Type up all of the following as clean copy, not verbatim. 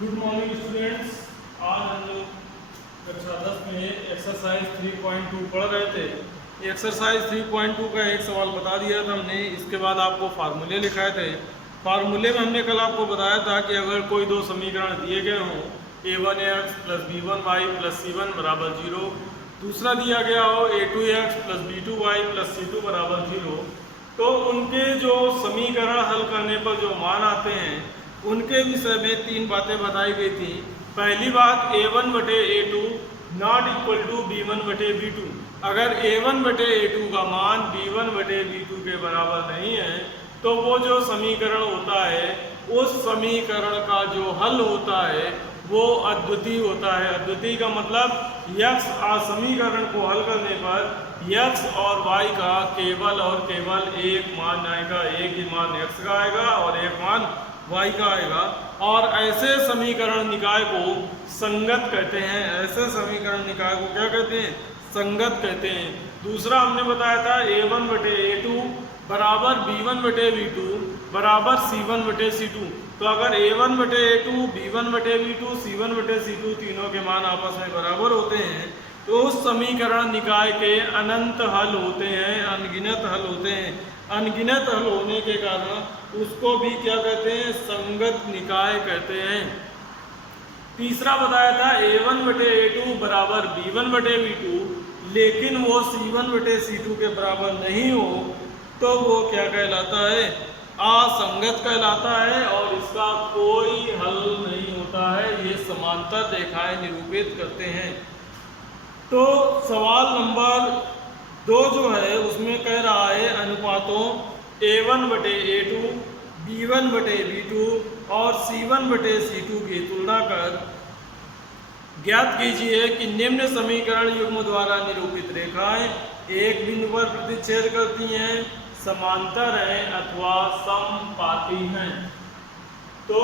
Good morning students. आज हम लोग कक्षा 10 में एक्सरसाइज 3.2 पढ़ रहे थे। एक्सरसाइज 3.2 का एक सवाल बता दिया था हमने। इसके बाद आपको फार्मूले लिखाए थे। फार्मूले में हमने कल आपको बताया था कि अगर कोई दो समीकरण दिए गए हों, a1x plus b1y plus c1 बराबर 0, दूसरा दिया गया हो a2x plus b2y plus c2 बराबर 0, तो उनके जो समीकरण हल करने पर जो मान आते हैं उनके विषय में तीन बातें बताई गई थी। पहली बात, a1 बटे a2 not equal to b1 बटे b2। अगर a1 बटे a2 का मान b1 बटे b2 के बराबर नहीं है तो वो जो समीकरण होता है उस समीकरण का जो हल होता है वो अद्वितीय होता है। अद्वितीय का मतलब यक्स समीकरण को हल करने पर यक्स और वाई का केवल और केवल एक मान आएगा। एक ही मान यक्स का आएगा और एक मान वाई का आएगा। और ऐसे समीकरण निकाय को संगत कहते हैं। ऐसे समीकरण निकाय को क्या कहते हैं? संगत कहते हैं। दूसरा हमने बताया था a1 बटे a2 बराबर b1 बटे b2 बराबर c1 बटे c2। तो अगर a1 बटे a2 b1 बटे b2 c1 बटे c2 तीनों के मान आपस में बराबर होते हैं तो उस समीकरण निकाय के अनंत हल होते हैं, अनगिनत हल होते हैं। अनगिनत हल होने के कारण उसको भी क्या कहते हैं? संगत निकाय कहते हैं। तीसरा बताया था a1 बटे a2 बराबर b1 बटे b2, लेकिन वो c1 बटे c2 के बराबर नहीं हो तो वो क्या कहलाता है? असंगत कहलाता है और इसका कोई हल नहीं होता है। ये समांतर रेखाएं निरूपित करते हैं। तो सवाल नंबर 2 जो है उसमें कह रहा है अनुपातों a1 बटे a2, b1 बटे b2 और c1 बटे c2 की तुलना कर ज्ञात कीजिए कि निम्न समीकरण युग्म द्वारा निरूपित रेखाएं एक बिंदु पर प्रतिच्छेद करती हैं, समांतर हैं अथवा समपाती हैं। तो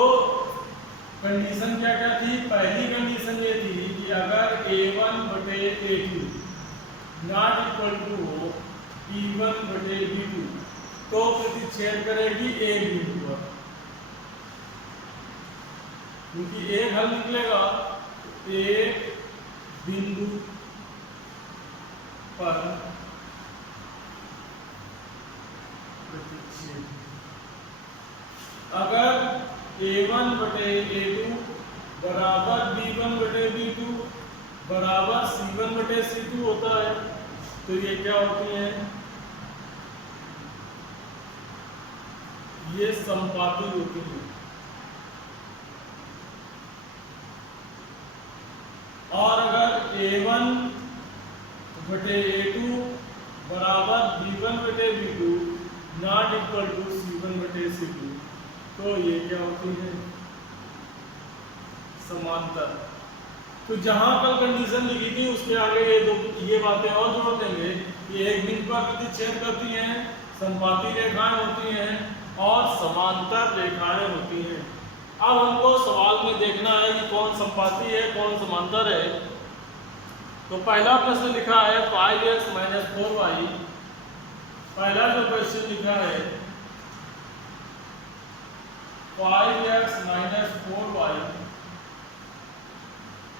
कंडीशन क्या क्या थी? पहली कंडीशन ये थी कि अगर a1 बटे a2 not equal to b1 बटे b2 तो प्रतिच्छेद करेगी एक बिंदु पर, क्योंकि एक हल निकलेगा। एक बिंदु पर प्रतिच्छेद। अगर a1 बटे a2 बराबर b1 बटे b2 बराबर c1 बटे c2 होता है तो ये क्या होती है? ये समपाती होती है। और अगर a1 बटे a2 बराबर b1 बटे b2 not equal to c1 बटे c2 तो ये क्या होती है? समांतर। तो जहां कल कंडीशन लिखी थी उसके आगे ये बातें और जोड़ देंगे कि एक बिंदु पर प्रतिच्छेद करती हैं, समपाती रेखाएं होती हैं और समांतर रेखाएं होती हैं। अब हमको सवाल में देखना है कि कौन समपाती है कौन समांतर है। तो पहला प्रश्न लिखा है 5x माइनस 4y। पहला जो क्वेश्चन लिखा है 5x minus 4y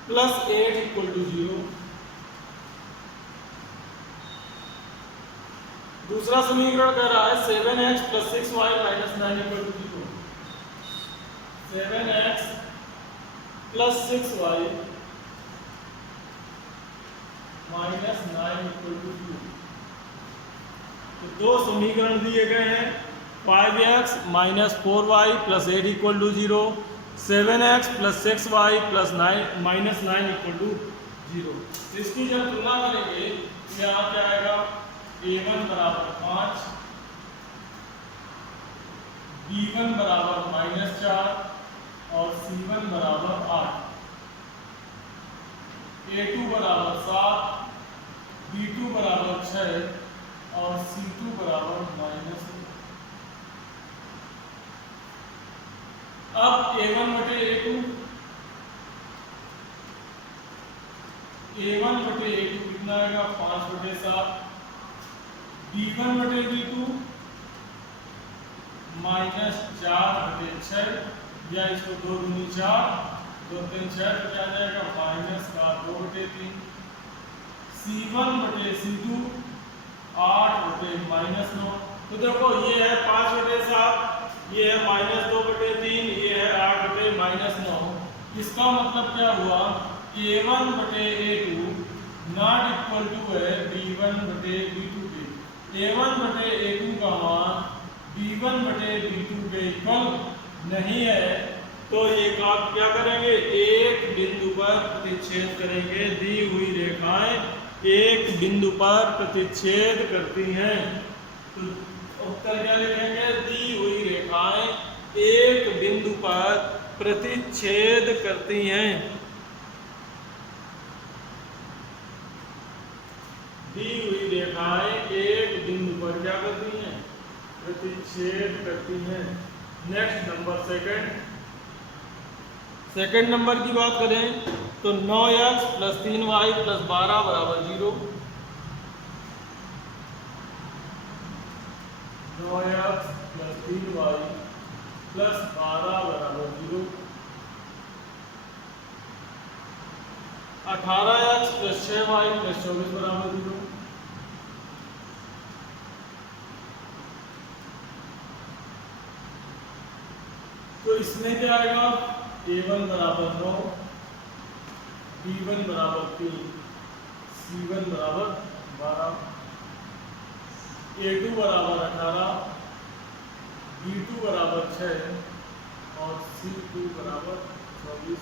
plus 8 equal to 0। दूसरा समीकरण कह रहा है 7x plus 6y minus 9 equal to 0। 7x plus 6y minus 9 equal to 0। तो दो समीकरण दिए गए हैं 5x minus 4y plus 8 equal to 0, 7x plus 6y plus 9 minus 9 equal to 0। इसकी जब तुलना करेंगे तो यहाँ क्या आएगा? a1 बराबर 5, b1 बराबर माइनस 4 और c1 बराबर 8, a2 बराबर 7, b2 बराबर 6 और c2 बराबर माइनस। अब a1 बटे a2 कितना आएगा? 5 बटे 7, b1 बटे b2 माइनस 4 बटे 6 या इसको 2 दूनी 4 2 3 6 तो क्या जाएगा माइनस का 2/3 C1/C2 8/-9। तो देखो ये है 5/7, ये है -2/3, ये है 8/-9। इसका मतलब क्या हुआ A1/A2 नॉट इक्वल टू है B1/B2 के। A1/A2 का मान B1/B2 के इक्वल नहीं है, तो ये काम क्या करेंगे, एक बिंदु पर प्रतिच्छेद करेंगे। दी हुई रेखाएं एक बिंदु पर प्रतिच्छेद करती हैं। तो उत्तर क्या लिखेंगे, दी हुई रेखाएं एक बिंदु पर प्रतिच्छेद करती हैं। दी हुई रेखाएं एक बिंदु पर क्या करती हैं, प्रतिच्छेद करती हैं। नेक्स्ट नंबर सेकंड नंबर की बात करें तो 9x + 3y + 12 = 0। 9x + 3y + 12 = 0। 18x + 6y + 24 = 0। तो इसमें क्या आएगा, A1 = 9, B1 = 3, C1 = 12, A2 = 18, B2 = 6 और C2 = 24।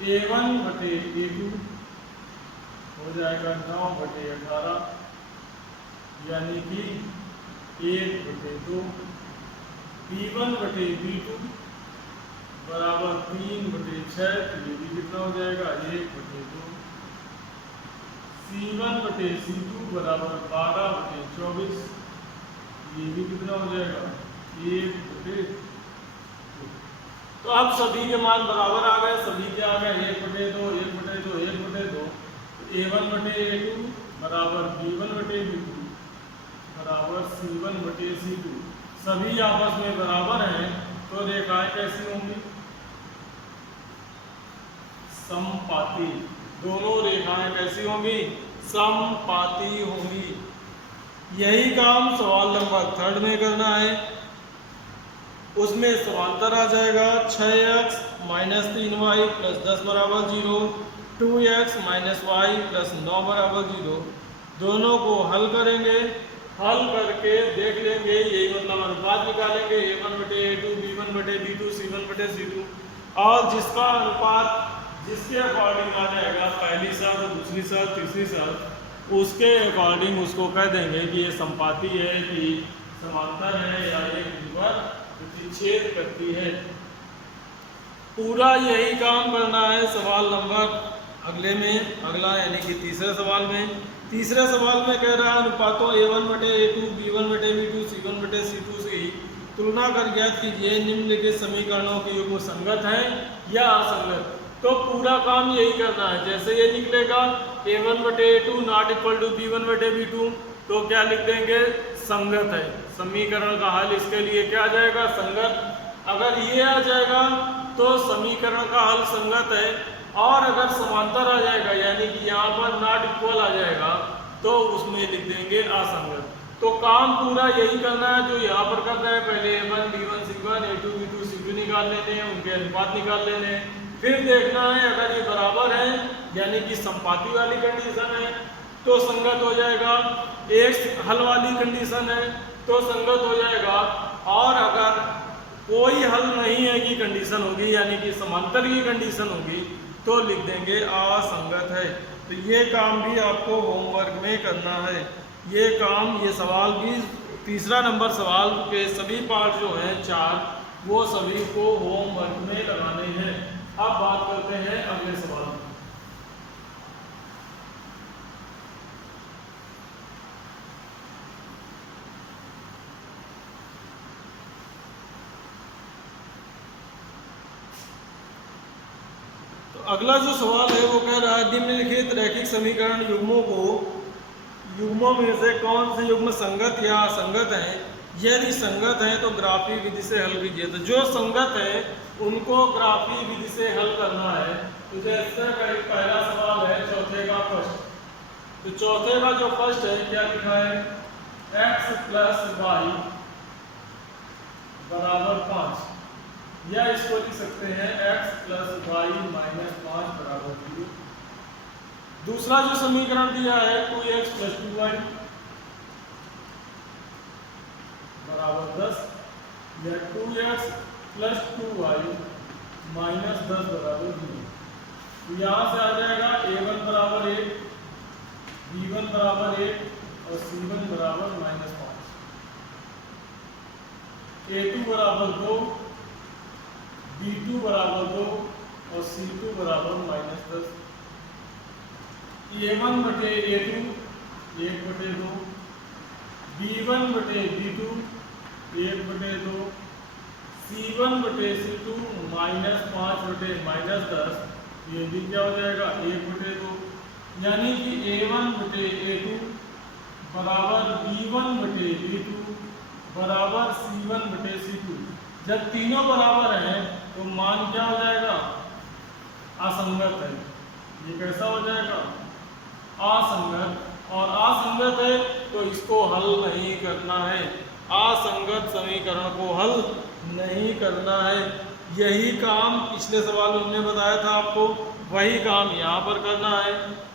A1/A2 हो जाएगा 9/18 यानी कि 1/2। B1/B2 बराबर 3/6, तो ये भी कितना हो जाएगा 1/2। C1/C2 बराबर 12/24, ये भी कितना हो जाएगा 1/2। तो अब सभी के मान बराबर आ गए, सभी के आ गए 1/2 1/2 1/2। A1/A2 बराबर B1/B2 बराबर C1/C2, सभी आपस में बराबर हैं, तो रेखाएं कैसी होंगी, समपाती। दोनों रेखाएं कैसी होंगी, समपाती होंगी। यही काम सवाल नंबर 3 में करना है। उसमें समांतर आ जाएगा 6x - 3y + 10 = 0, 2x - y + 9 = 0। दोनों को हल करेंगे, हल करके देख लेंगे, यही मतलब अनुपात निकालेंगे A1/A2 B1/B2 C1/C2, और जिसका अनुपात जिसके अकॉर्डिंग आ जाएगा, पहली साथ दूसरी साथ तीसरी साथ, उसके अकॉर्डिंग उसको कह देंगे कि ये समपाती है कि समांतर है या एक बिंदु पर प्रतिच्छेद करती है। पूरा यही काम करना है सवाल नंबर अगला यानी कि तीसरे सवाल में। तीसरे सवाल में कह रहा है अनुपातों A1/A2 B1/B2 C1/C2 की तुलना कर ज्ञात कीजिए निम्नलिखित समीकरणों के युग्म संगत हैं या असंगत। तो पूरा काम यही करना है। जैसे ये निकलेगा A1/A2 not equal to B1/B2, तो क्या लिख देंगे, संगत है। समीकरण का हल इसके लिए क्या आ जाएगा, संगत। अगर ये आ जाएगा तो समीकरण का हल संगत है, और अगर समांतर आ जाएगा यानी कि यहाँ पर नॉट इक्वल आ जाएगा तो उसमें लिख देंगे असंगत। तो काम पूरा यही करना है जो यहाँ पर कर रहे हैं। पहले A1 B1 C1 A2 B2 C2 निकाल लेते हैं, उनके अनुपात निकाल लेते हैं, फिर देखना है अगर ये बराबर है यानी कि समपाती वाली कंडीशन है तो संगत हो जाएगा, एक हल वाली कंडीशन है तो संगत हो जाएगा, और अगर कोई हल नहीं है की कंडीशन होगी यानी कि समांतर की कंडीशन होगी तो लिख देंगे असंगत है। तो ये काम भी आपको होमवर्क में करना है। ये काम, ये सवाल भी, तीसरा नंबर सवाल के सभी पार्ट जो हैं 4, वो सभी को होमवर्क में लगाने हैं। अब बात करते हैं अगले सवाल में। अगला जो सवाल है वो कह रहा है निम्नलिखित रैखिक समीकरण युग्मों में से कौन से युग्म संगत या असंगत हैं यदि संगत है तो ग्राफी विधि से हल कीजिए। तो जो संगत है उनको ग्राफी विधि से हल करना है। तो जैसे पहला सवाल है चौथे का फर्स्ट। तो चौथे का जो फर्स्ट है क्या लिखा है, x प्लस वाई बराबर 5, या इसको लिख सकते हैं x प्लस वाई माइनस 5 बराबर 0। दूसरा जो समीकरण दिया है 2x प्लस 2y बराबर 10, या 2x प्लस 2y माइनस 10 बराबर 0। तो यहाँ से आ जाएगा a1 बराबर 1, b1 बराबर 1 और c1 बराबर माइनस 5, a2 बराबर 2, b2 बराबर 2 और c2 बराबर माइनस 10। a1 बटे a2 1 बटे 2, b1 बटे b2 1 बटे 2, c1 बटे c2 माइनस 5 बटे माइनस 10, ये भी क्या हो जाएगा 1 बटे 2। यानी कि a1 बटे a2 बराबर b1 बटे b2 बराबर c1 बटे c2। जब तीनों बराबर हैं तो मान क्या हो जाएगा, असंगत है। ये कैसा हो जाएगा, असंगत। और असंगत है तो इसको हल नहीं करना है, असंगत समीकरण को हल नहीं करना है। यही काम पिछले सवाल में हमने बताया था आपको, वही काम यहाँ पर करना है।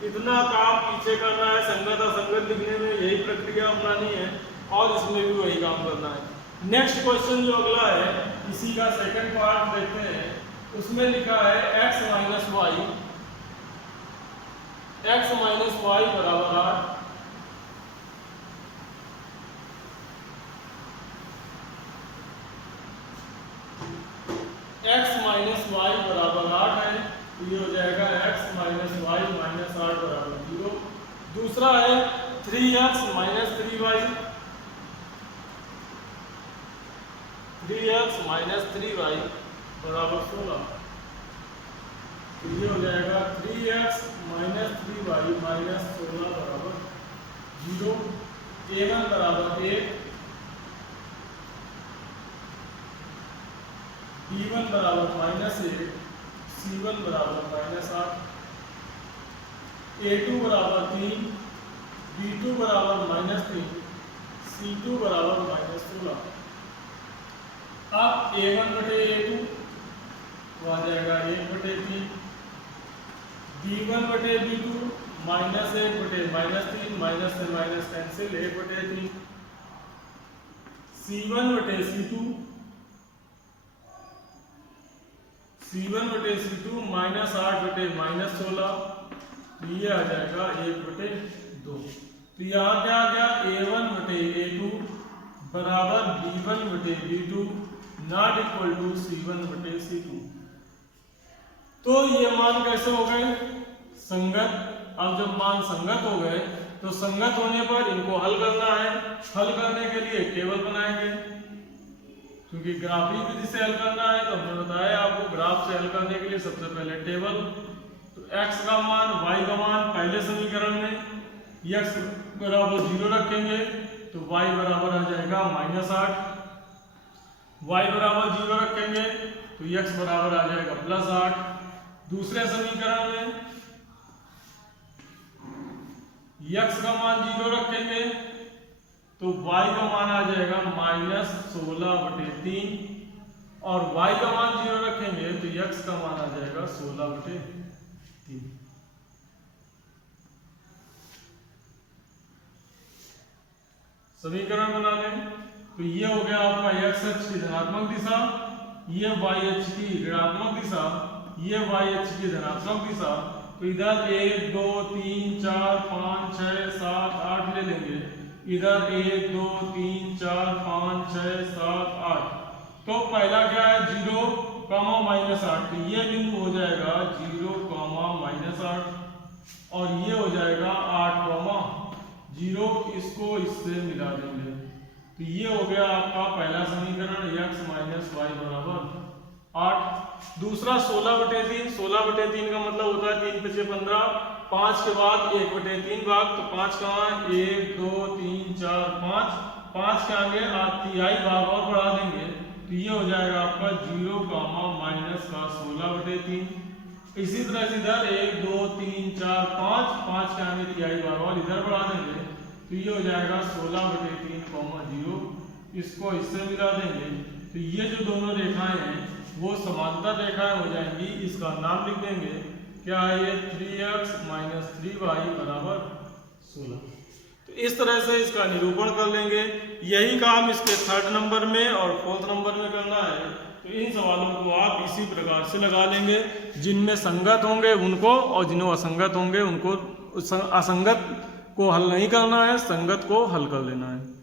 इतना काम पीछे करना है, संगत असंगत लिखने में यही प्रक्रिया अपनानी है और इसमें भी वही काम करना है। नेक्स्ट क्वेश्चन जो अगला है इसी का सेकंड पार्ट देखते हैं। उसमें लिखा है x माइनस वाई बराबर 8। x माइनस वाई बराबर 8 है, ये हो जाएगा x माइनस वाई माइनस 8 बराबर 0। दूसरा है 3x minus 3y, 3x minus 3y बराबर 16। तो ये हो जाएगा 3x माइनस 3y माइनस 16 बराबर 0। a1 बराबर 1, b1 बराबर माइनस 1, c1 बराबर माइनस 8, a2 बराबर 3, b2 बराबर माइनस 3, c2 बराबर माइनस 16। अब a1 बटे a2 तो आ जाएगा 1 बटे 3, b1 बटे b2 माइनस 1 बटे माइनस 3, माइनस से माइनस कैंसिल 1 बटे 3, c1 बटे c2 माइनस 8 बटे माइनस 16, तो ये आ जाएगा 1 बटे 2। तो यहाँ क्या आ गया, a1 बटे a2 बराबर b1 बटे b2 not equal to c1 बटे c2। तो ये मान कैसे हो गए, संगत। अब जब मान संगत हो गए तो संगत होने पर इनको हल करना है। हल करने के लिए टेबल बनाएंगे, क्योंकि ग्राफी विधि से हल करना है। तो हमने बताया आपको ग्राफ से हल करने के लिए सबसे पहले टेबल। तो x का मान y का मान पहले समीकरण में x बराबर 0 रखेंगे तो y बराबर आ जाएगा माइनस 8, y बराबर 0 रखेंगे तो x बराबर आ जाएगा प्लस 8। दूसरे समीकरण में x का मान 0 रखेंगे तो y का मान आ जाएगा माइनस 16 बटे 3, और y का मान 0 रखेंगे तो x का मान आ जाएगा 16 बटे 3। समीकरण बना लें तो ये हो गया आपका x अक्ष की धनात्मक दिशा, ये y अक्ष की ऋणात्मक दिशा, ये y अक्ष की धनात्मक दिशा। तो इधर 1 2 3 4 5 6 7 8 ले लेंगे, इधर 1 2 3 4 5 6 7 8। तो पहला क्या है 0 माइनस 8, तो ये बिंदु हो जाएगा 0 माइनस 8, और ये हो जाएगा 8 0, इसको इससे मिला देंगे। तो ये हो गया आपका पहला समीकरण x माइनस वाई बराबर 8। दूसरा 16 बटे 3, 16 बटे 3 का मतलब होता है 3 × 5 = 15, 5 के बाद 1 बटे 3 भाग, तो 5 कहाँ है 1 2 3 4 5, 5 के आगे तिहाई भाग और बढ़ा देंगे तो ये हो जाएगा आपका 0, माइनस का 16/3। इसी तरह से इधर 1 2 3 4 5 के आगे तिहाई भाग और इधर बढ़ा देंगे तो ये हो जाएगा 16/3, 0। इसको इससे मिला देंगे तो ये जो दोनों रेखाएं हैं वो समांतर रेखाएं हो जाएंगी। इसका नाम लिख देंगे, क्या है ये, 3x - 3y = 16। तो इस तरह से इसका निरूपण कर लेंगे। यही काम इसके 3rd नंबर में और 4th नंबर में करना है। तो इन सवालों को आप इसी प्रकार से लगा लेंगे, जिनमें संगत होंगे उनको और जिन्हों असंगत होंगे उनको। असंगत को हल नहीं करना है, संगत को हल कर लेना है।